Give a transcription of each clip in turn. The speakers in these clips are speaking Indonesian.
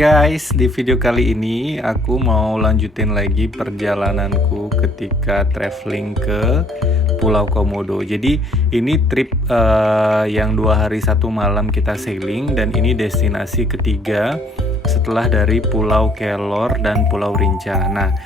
guys, di video kali ini aku mau lanjutin lagi perjalananku ketika traveling ke Pulau Komodo. Jadi ini trip yang 2 hari 1 malam kita sailing, dan ini destinasi ketiga setelah dari Pulau Kelor dan Pulau Rinca. Nah,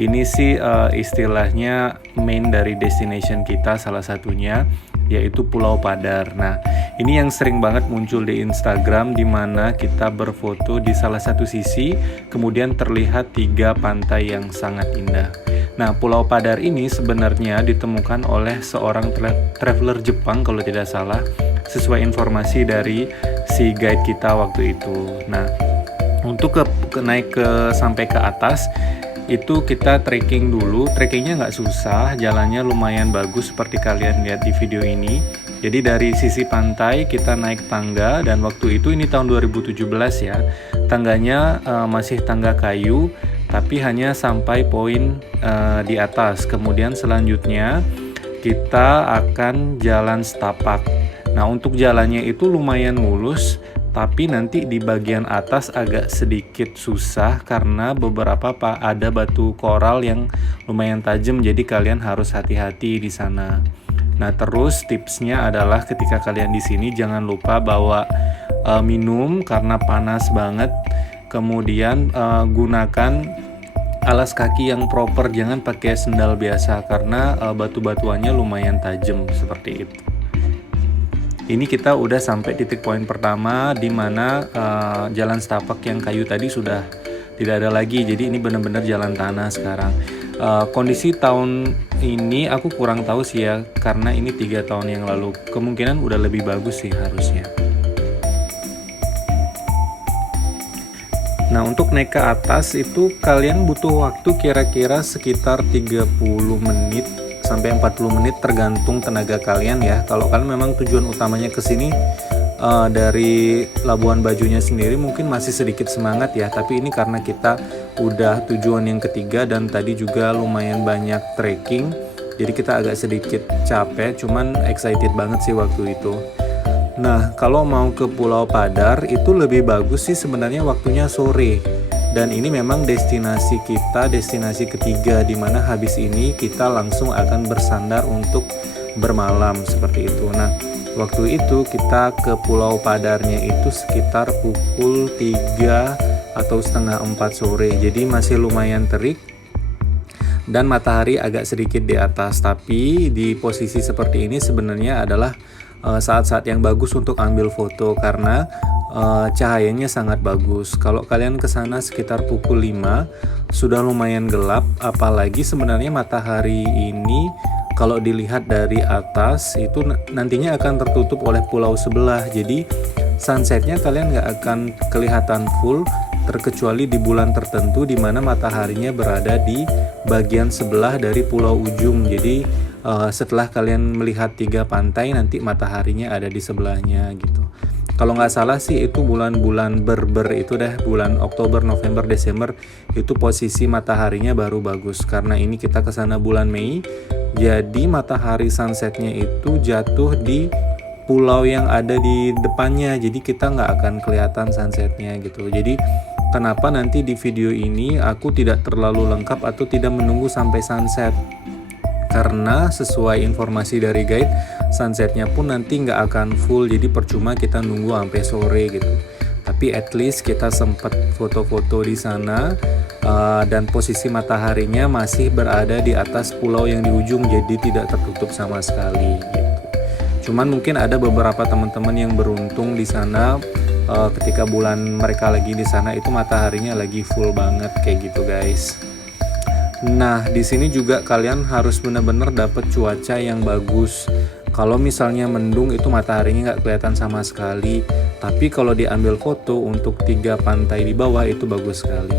ini sih istilahnya main dari destination kita, salah satunya yaitu Pulau Padar. Nah, ini yang sering banget muncul di Instagram, di mana kita berfoto di salah satu sisi, kemudian terlihat 3 pantai yang sangat indah. Nah, Pulau Padar ini sebenarnya ditemukan oleh seorang traveler Jepang kalau tidak salah, sesuai informasi dari si guide kita waktu itu. Nah, untuk naik sampai ke atas itu kita trekking dulu. Trekkingnya nggak susah, jalannya lumayan bagus seperti kalian lihat di video ini. Jadi dari sisi pantai kita naik tangga, dan waktu itu ini tahun 2017 ya, tangganya masih tangga kayu, tapi hanya sampai poin di atas. Kemudian selanjutnya kita akan jalan setapak. Nah, untuk jalannya itu lumayan mulus, tapi nanti di bagian atas agak sedikit susah karena ada batu koral yang lumayan tajam, jadi kalian harus hati-hati di sana. Nah, terus tipsnya adalah ketika kalian di sini jangan lupa bawa minum karena panas banget. Kemudian gunakan alas kaki yang proper, jangan pakai sendal biasa karena batu-batuannya lumayan tajam seperti itu. Ini kita udah sampai titik poin pertama, di mana jalan setapak yang kayu tadi sudah tidak ada lagi. Jadi ini benar-benar jalan tanah sekarang. Kondisi tahun ini aku kurang tahu sih ya, karena ini 3 tahun yang lalu. Kemungkinan udah lebih bagus sih harusnya. Nah, untuk naik ke atas itu kalian butuh waktu kira-kira sekitar 30 menit sampai 40 menit tergantung tenaga kalian ya. Kalau kalian memang tujuan utamanya ke sini dari Labuan Bajonya sendiri, mungkin masih sedikit semangat ya, tapi ini karena kita udah tujuan yang ketiga dan tadi juga lumayan banyak trekking, jadi kita agak sedikit capek, cuman excited banget sih waktu itu. Nah, kalau mau ke Pulau Padar itu lebih bagus sih sebenarnya waktunya sore. Dan ini memang destinasi kita, destinasi ketiga, di mana habis ini kita langsung akan bersandar untuk bermalam seperti itu. Nah, waktu itu kita ke Pulau Padarnya itu sekitar pukul 3 atau setengah 4 sore. Jadi masih lumayan terik dan matahari agak sedikit di atas. Tapi di posisi seperti ini sebenarnya adalah saat-saat yang bagus untuk ambil foto karena cahayanya sangat bagus. Kalau kalian ke sana sekitar pukul 5 sudah lumayan gelap, apalagi sebenarnya matahari ini kalau dilihat dari atas itu nantinya akan tertutup oleh pulau sebelah. Jadi sunsetnya kalian nggak akan kelihatan full, terkecuali di bulan tertentu di mana mataharinya berada di bagian sebelah dari pulau ujung. Jadi setelah kalian melihat 3 pantai, nanti mataharinya ada di sebelahnya gitu. Kalau nggak salah sih itu bulan-bulan berber itu deh, bulan Oktober, November, Desember itu posisi mataharinya baru bagus. Karena ini kita ke sana bulan Mei, jadi matahari sunsetnya itu jatuh di pulau yang ada di depannya, jadi kita nggak akan kelihatan sunsetnya gitu. Jadi kenapa nanti di video ini aku tidak terlalu lengkap atau tidak menunggu sampai sunset, karena sesuai informasi dari guide, sunsetnya pun nanti nggak akan full, jadi percuma kita nunggu sampai sore gitu. Tapi at least kita sempat foto-foto di sana, dan posisi mataharinya masih berada di atas pulau yang di ujung, jadi tidak tertutup sama sekali gitu. Cuman mungkin ada beberapa teman-teman yang beruntung di sana, ketika bulan mereka lagi di sana itu mataharinya lagi full banget kayak gitu guys. Nah, di sini juga kalian harus benar-benar dapat cuaca yang bagus. Kalau misalnya mendung itu mataharinya nggak kelihatan sama sekali. Tapi kalau diambil foto untuk 3 pantai di bawah itu bagus sekali.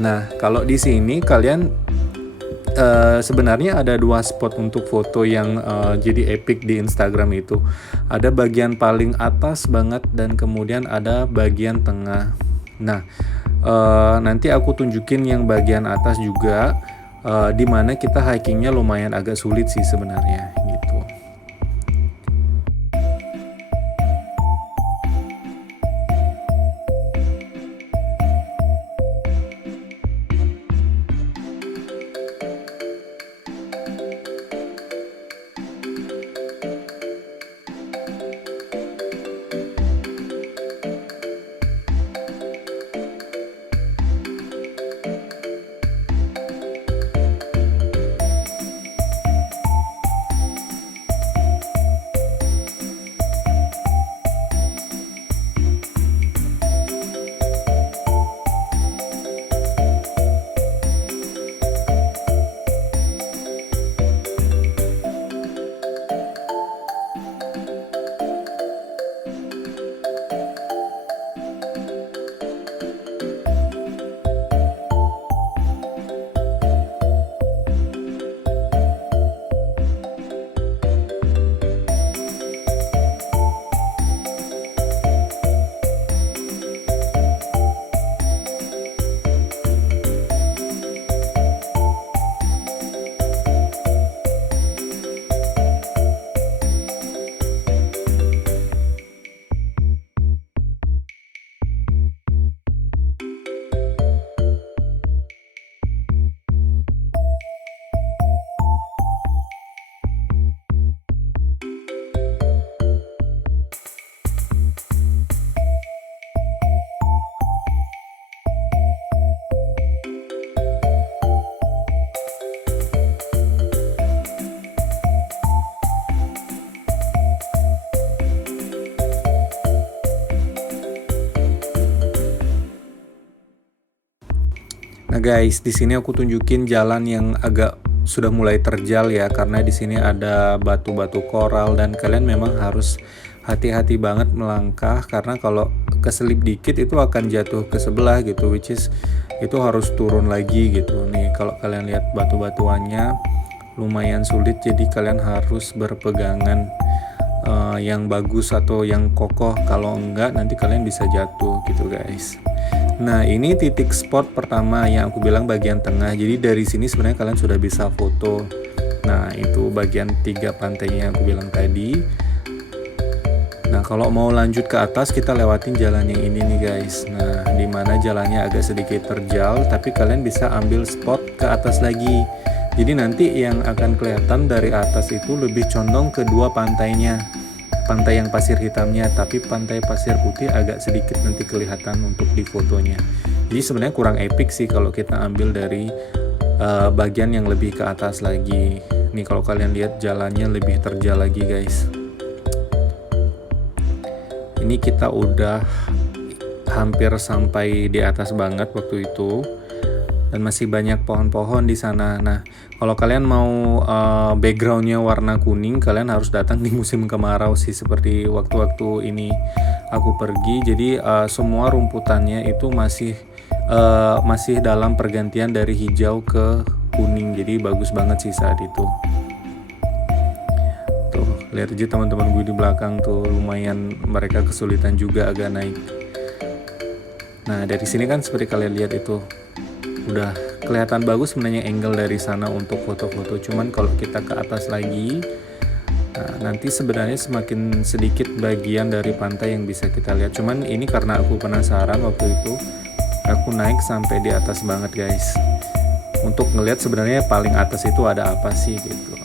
Nah, kalau di sini kalian sebenarnya ada 2 spot untuk foto yang jadi epic di Instagram itu. Ada bagian paling atas banget dan kemudian ada bagian tengah. Nah, nanti aku tunjukin yang bagian atas juga, di mana kita hikingnya lumayan agak sulit sih sebenarnya gitu. Nah guys, di sini aku tunjukin jalan yang agak sudah mulai terjal ya, karena di sini ada batu-batu koral dan kalian memang harus hati-hati banget melangkah, karena kalau keselip dikit itu akan jatuh ke sebelah gitu, which is itu harus turun lagi gitu. Nih kalau kalian lihat batu-batuannya lumayan sulit, jadi kalian harus berpegangan yang bagus atau yang kokoh, kalau enggak nanti kalian bisa jatuh gitu guys. Nah ini titik spot pertama yang aku bilang bagian tengah, jadi dari sini sebenarnya kalian sudah bisa foto. Nah itu bagian 3 pantainya yang aku bilang tadi. Nah kalau mau lanjut ke atas kita lewatin jalan yang ini nih guys. Nah dimana jalannya agak sedikit terjal, tapi kalian bisa ambil spot ke atas lagi. Jadi nanti yang akan kelihatan dari atas itu lebih condong ke 2 pantainya. Pantai yang pasir hitamnya, tapi pantai pasir putih agak sedikit nanti kelihatan untuk di fotonya. Jadi sebenarnya kurang epic sih kalau kita ambil dari bagian yang lebih ke atas lagi. Nih kalau kalian lihat jalannya lebih terjal lagi guys. Ini kita udah hampir sampai di atas banget waktu itu, dan masih banyak pohon-pohon di sana. Nah, kalau kalian mau backgroundnya warna kuning, kalian harus datang di musim kemarau sih, seperti waktu-waktu ini aku pergi. Jadi semua rumputannya itu masih dalam pergantian dari hijau ke kuning. Jadi bagus banget sih saat itu. Tuh, lihat aja teman-teman gue di belakang tuh, lumayan mereka kesulitan juga agak naik. Nah, dari sini kan seperti kalian lihat itu udah kelihatan bagus sebenarnya angle dari sana untuk foto-foto. Cuman kalau kita ke atas lagi, nah, nanti sebenarnya semakin sedikit bagian dari pantai yang bisa kita lihat. Cuman ini karena aku penasaran waktu itu, aku naik sampai di atas banget guys, untuk ngelihat sebenarnya paling atas itu ada apa sih gitu.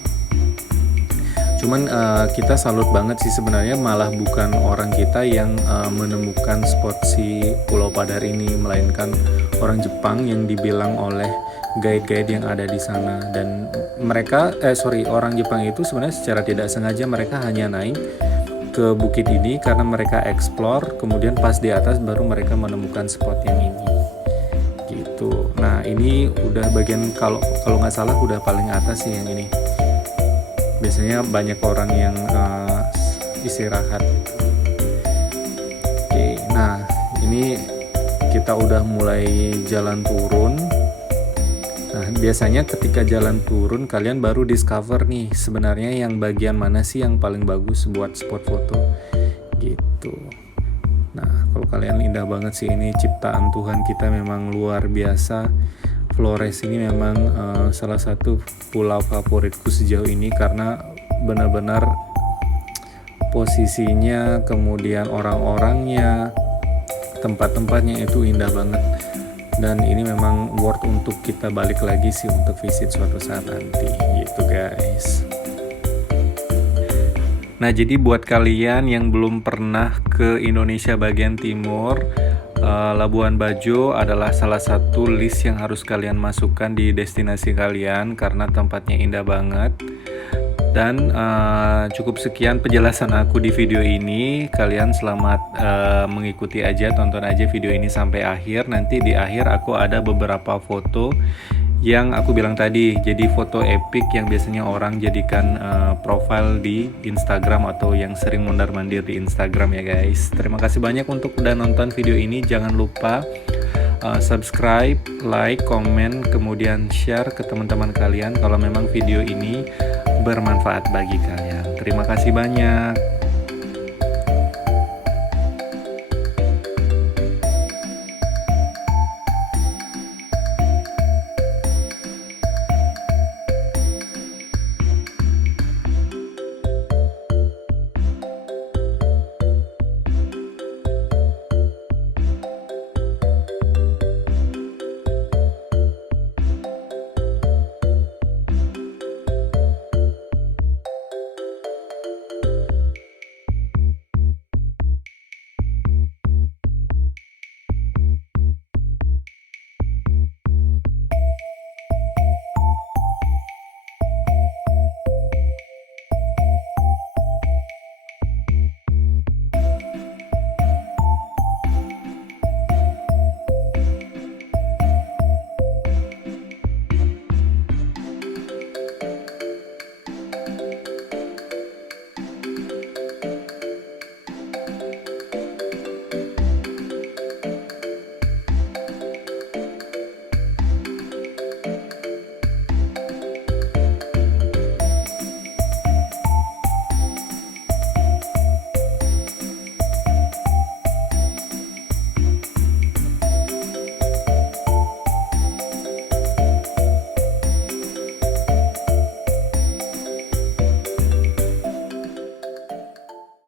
Cuman kita salut banget sih sebenarnya, malah bukan orang kita yang menemukan spot si Pulau Padar ini, melainkan orang Jepang yang dibilang oleh guide-guide yang ada di sana. Dan mereka orang Jepang itu sebenarnya secara tidak sengaja mereka hanya naik ke bukit ini karena mereka explore, kemudian pas di atas baru mereka menemukan spot yang ini gitu. Nah ini udah bagian, kalau nggak salah udah paling atas sih yang ini. Biasanya banyak orang yang istirahat gitu. Oke, nah ini kita udah mulai jalan turun. Nah biasanya ketika jalan turun kalian baru discover nih sebenarnya yang bagian mana sih yang paling bagus buat spot foto gitu. Nah kalau kalian, indah banget sih ini, ciptaan Tuhan kita memang luar biasa. Flores ini memang salah satu pulau favoritku sejauh ini, karena benar-benar posisinya, kemudian orang-orangnya, tempat-tempatnya itu indah banget. Dan ini memang worth untuk kita balik lagi sih untuk visit suatu saat nanti gitu guys. Nah jadi buat kalian yang belum pernah ke Indonesia bagian timur, Labuan Bajo adalah salah satu list yang harus kalian masukkan di destinasi kalian karena tempatnya indah banget. Dan cukup sekian penjelasan aku di video ini. Kalian selamat mengikuti aja, tonton aja video ini sampai akhir. Nanti di akhir aku ada beberapa foto yang aku bilang tadi, jadi foto epic yang biasanya orang jadikan profile di Instagram atau yang sering mondar-mandir di Instagram ya guys. Terima kasih banyak untuk udah nonton video ini. Jangan lupa subscribe, like, komen, kemudian share ke teman-teman kalian kalau memang video ini bermanfaat bagi kalian. Terima kasih banyak.